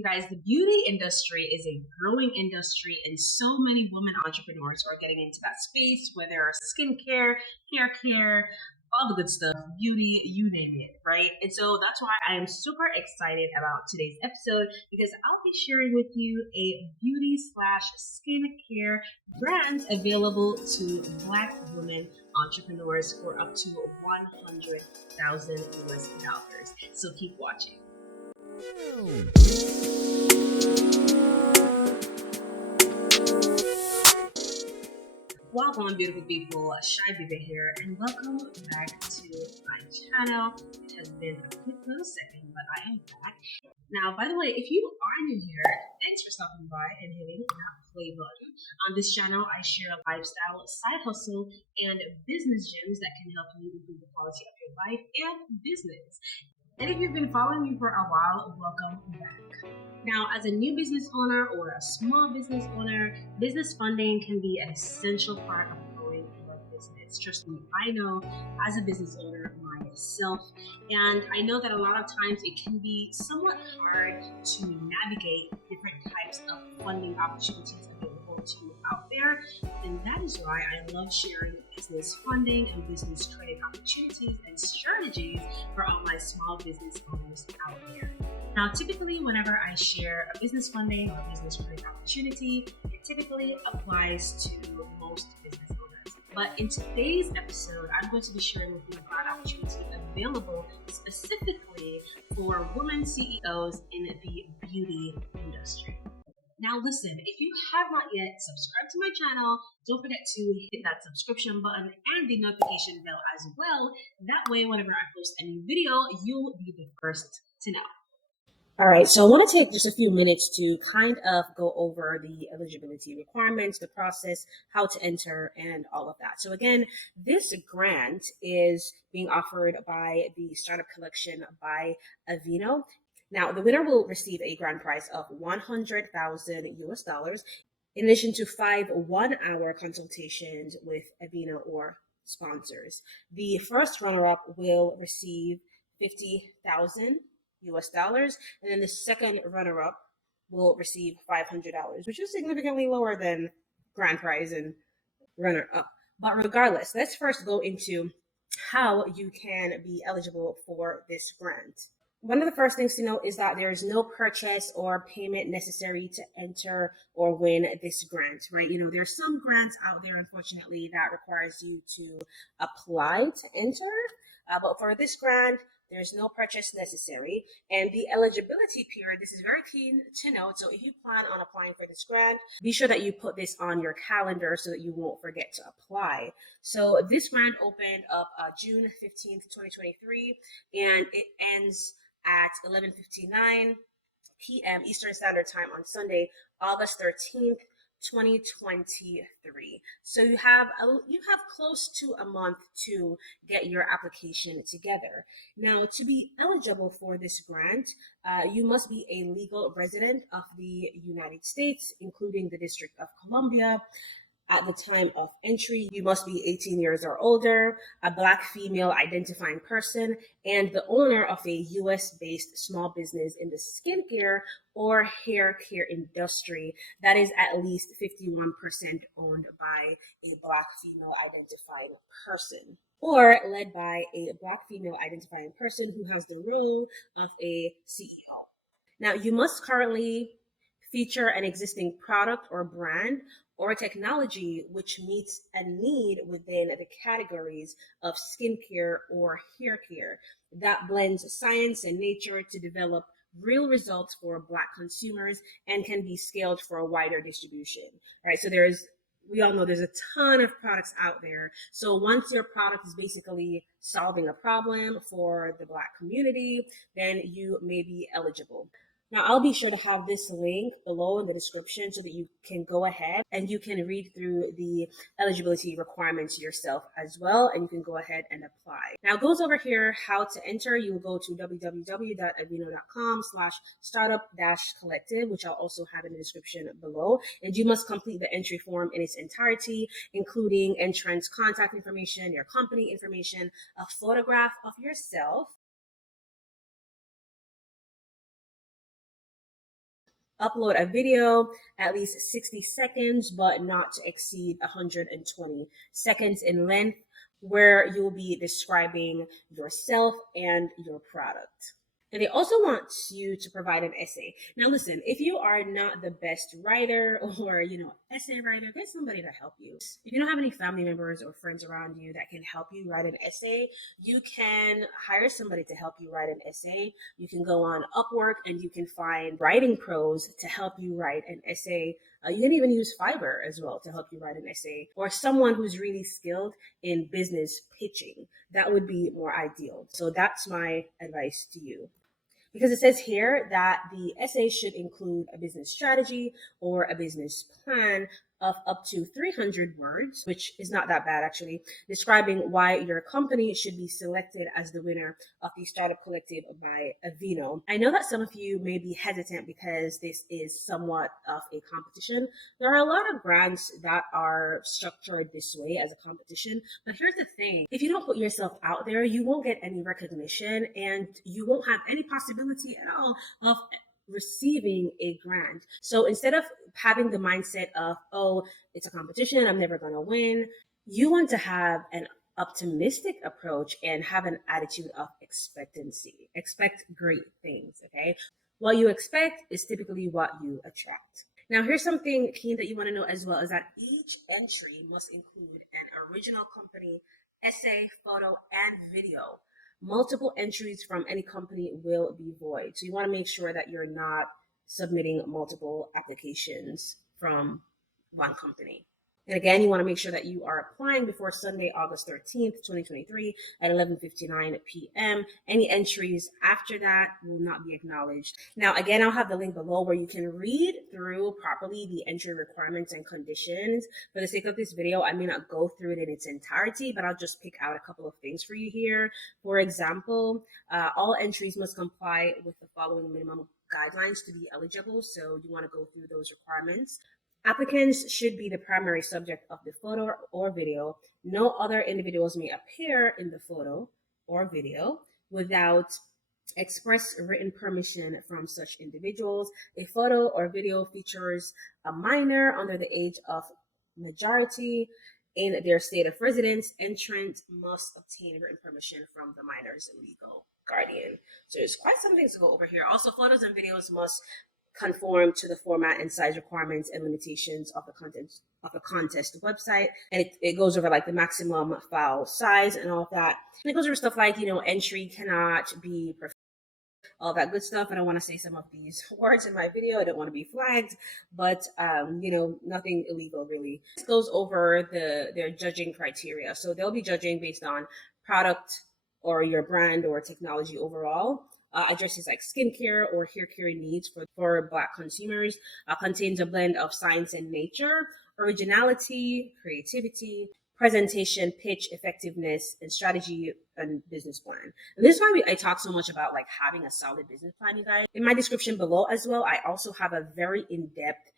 You guys, the beauty industry is a growing industry, and so many women entrepreneurs are getting into that space, whether skincare, hair care, all the good stuff, beauty, you name it, right? And so that's why I am super excited about today's episode because I'll be sharing with you a beauty slash skincare brand available to Black women entrepreneurs for up to 100,000 US dollars. So keep watching. Welcome, beautiful people. Shy Baby here, and welcome back to my channel. It has been a quick little second, but I am back. Now, by the way, if you are new here, thanks for stopping by and hitting that play button. On this channel, I share lifestyle, side hustle, and business gems that can help you improve the quality of your life and business. And if you've been following me for a while, welcome back. Now, as a new business owner or a small business owner, business funding can be an essential part of growing your business. Trust me, I know as a business owner myself, and I know that a lot of times it can be somewhat hard to navigate different types of funding opportunities available to you out there. And that is why I love sharing business funding and business credit opportunities and strategies for all my small business owners out there. Now, typically, whenever I share a business funding or business credit opportunity, it typically applies to most business owners. But in today's episode, I'm going to be sharing with you about opportunity available specifically for women CEOs in the beauty industry. Now listen, if you have not yet subscribed to my channel, don't forget to hit that subscription button and the notification bell as well. That way, whenever I post a new video, you'll be the first to know. All right, so I want to take just a few minutes to kind of go over the eligibility requirements, the process, how to enter, and all of that. So again, this grant is being offered by the Startup Collection by Aveeno. Now, the winner will receive a grand prize of 100,000 US dollars, in addition to 5 one-hour consultations with Aveeno or sponsors. The first runner-up will receive 50,000 US dollars, and then the second runner-up will receive $500, which is significantly lower than grand prize and runner-up. But regardless, let's first go into how you can be eligible for this grant. One of the first things to note is that there is no purchase or payment necessary to enter or win this grant, right? There's some grants out there, unfortunately, that requires you to apply to enter. But for this grant, there's no purchase necessary. And the eligibility period, this is very key to note. So if you plan on applying for this grant, be sure that you put this on your calendar so that you won't forget to apply. So this grant opened up June 15th, 2023, and it ends at 11:59 p.m. Eastern Standard Time on Sunday, August 13th, 2023. So you have close to a month to get your application together. Now, to be eligible for this grant, you must be a legal resident of the United States, including the District of Columbia. At the time of entry, you must be 18 years or older, a Black female identifying person, and the owner of a US-based small business in the skincare or hair care industry that is at least 51% owned by a Black female identifying person, or led by a Black female identifying person who has the role of a CEO. Now, you must currently feature an existing product or brand or technology which meets a need within the categories of skincare or hair care that blends science and nature to develop real results for Black consumers and can be scaled for a wider distribution. Right? So we all know there's a ton of products out there. So once your product is basically solving a problem for the Black community, then you may be eligible. Now, I'll be sure to have this link below in the description so that you can go ahead and you can read through the eligibility requirements yourself as well, and you can go ahead and apply. Now, it goes over here how to enter. You will go to www.aveeno.com/startup-collective, which I'll also have in the description below, and you must complete the entry form in its entirety, including entrance contact information, your company information, a photograph of yourself, Upload a video at least 60 seconds, but not to exceed 120 seconds in length, where you'll be describing yourself and your product. And they also want you to provide an essay. Now, listen, if you are not the best writer or, essay writer, get somebody to help you. If you don't have any family members or friends around you that can help you write an essay, you can hire somebody to help you write an essay. You can go on Upwork and you can find writing pros to help you write an essay. You can even use Fiverr as well to help you write an essay, or someone who's really skilled in business pitching. That would be more ideal. So that's my advice to you. Because it says here that the essay should include a business strategy or a business plan of up to 300 words, which is not that bad actually, describing why your company should be selected as the winner of the Startup Collective by Avino. I know that some of you may be hesitant because this is somewhat of a competition. There are a lot of grants that are structured this way as a competition, but here's the thing. If you don't put yourself out there, you won't get any recognition and you won't have any possibility at all of receiving a grant. So instead of having the mindset of, oh, it's a competition, I'm never going to win, you want to have an optimistic approach and have an attitude of expectancy. Expect great things, okay? What you expect is typically what you attract. Now, here's something key that you want to know as well, is that each entry must include an original company essay, photo, and video. Multiple entries from any company will be void. So you want to make sure that you're not submitting multiple applications from one company. And again, you want to make sure that you are applying before Sunday, August 13th, 2023 at 11:59 p.m. Any entries after that will not be acknowledged. Now, again, I'll have the link below where you can read through properly the entry requirements and conditions. For the sake of this video, I may not go through it in its entirety, but I'll just pick out a couple of things for you here. For example, all entries must comply with the following minimum guidelines to be eligible. So you want to go through those requirements. Applicants should be the primary subject of the photo or video. No other individuals may appear in the photo or video without express written permission from such individuals. A photo or video features a minor under the age of majority in their state of residence. Entrant must obtain written permission from the minor's legal guardian. So there's quite some things to go over here. Also, photos and videos must conform to the format and size requirements and limitations of the content of the contest website. And it goes over like the maximum file size and all of that. And it goes over stuff like, entry cannot be all that good stuff. I don't want to say some of these words in my video. I don't want to be flagged, but nothing illegal really. This goes over their judging criteria. So they'll be judging based on product or your brand or technology overall. Addresses like skincare or hair care needs for Black consumers, contains a blend of science and nature, originality, creativity, presentation, pitch, effectiveness, and strategy and business plan. And this is why I talk so much about like having a solid business plan, you guys. In my description below as well, I also have a very in-depth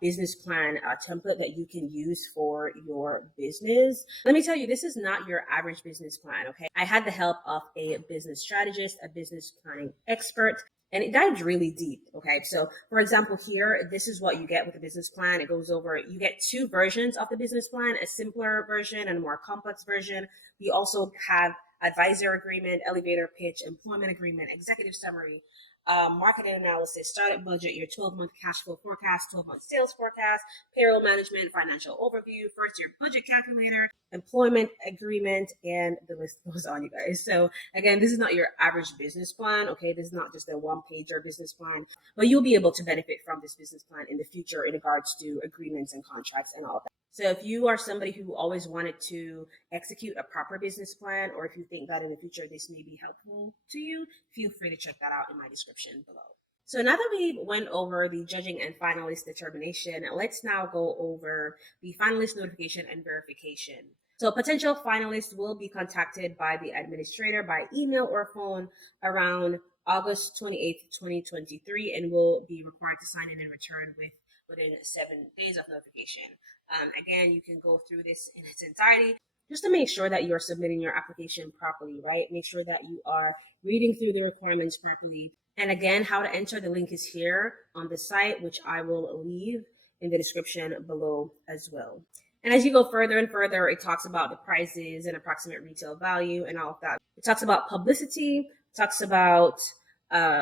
business plan template that you can use for your business. Let me tell you, this is not your average business plan, okay? I had the help of a business strategist, a business planning expert, and it dives really deep, okay? So for example, here, this is what you get with the business plan. It goes over, you get two versions of the business plan, a simpler version and a more complex version. We also have advisor agreement, elevator pitch, employment agreement, executive summary, marketing analysis, startup budget, your 12-month cash flow forecast, 12-month sales forecast, payroll management, financial overview, first year budget calculator, employment agreement, and the list goes on, you guys. So again, this is not your average business plan, okay? This is not just a one-pager business plan, but you'll be able to benefit from this business plan in the future in regards to agreements and contracts and all of that. So if you are somebody who always wanted to execute a proper business plan, or if you think that in the future this may be helpful to you, feel free to check that out in my description below. So now that we went over the judging and finalist determination, let's now go over the finalist notification and verification. So potential finalists will be contacted by the administrator by email or phone around August 28th, 2023, and will be required to sign in and return within 7 days of notification. Again, you can go through this in its entirety just to make sure that you're submitting your application properly, right? Make sure that you are reading through the requirements properly. And again, how to enter, the link is here on the site, which I will leave in the description below as well. And as you go further and further, it talks about the prices and approximate retail value and all of that. It talks about publicity, talks about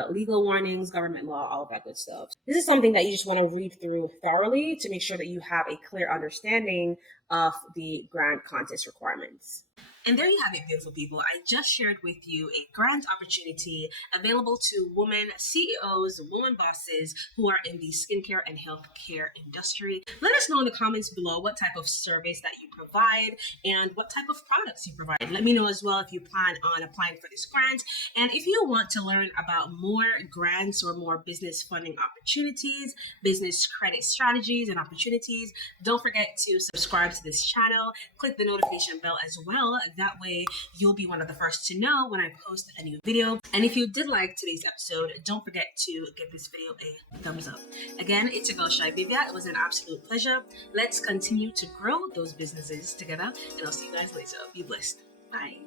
legal warnings, government law, all of that good stuff. This is something that you just want to read through thoroughly to make sure that you have a clear understanding of the grant contest requirements. And there you have it, beautiful people. I just shared with you a grant opportunity available to women CEOs, women bosses who are in the skincare and healthcare industry. Let us know in the comments below what type of service that you provide and what type of products you provide. Let me know as well if you plan on applying for this grant. And if you want to learn about more grants or more business funding opportunities, business credit strategies and opportunities, don't forget to subscribe to this channel. Click the notification bell as well. That way you'll be one of the first to know when I post a new video. And if you did like today's episode, don't forget to give this video a thumbs up. Again, it's your girl Shy Vivia. It was an absolute pleasure. Let's continue to grow those businesses together, and I'll see you guys later. Be blessed. Bye.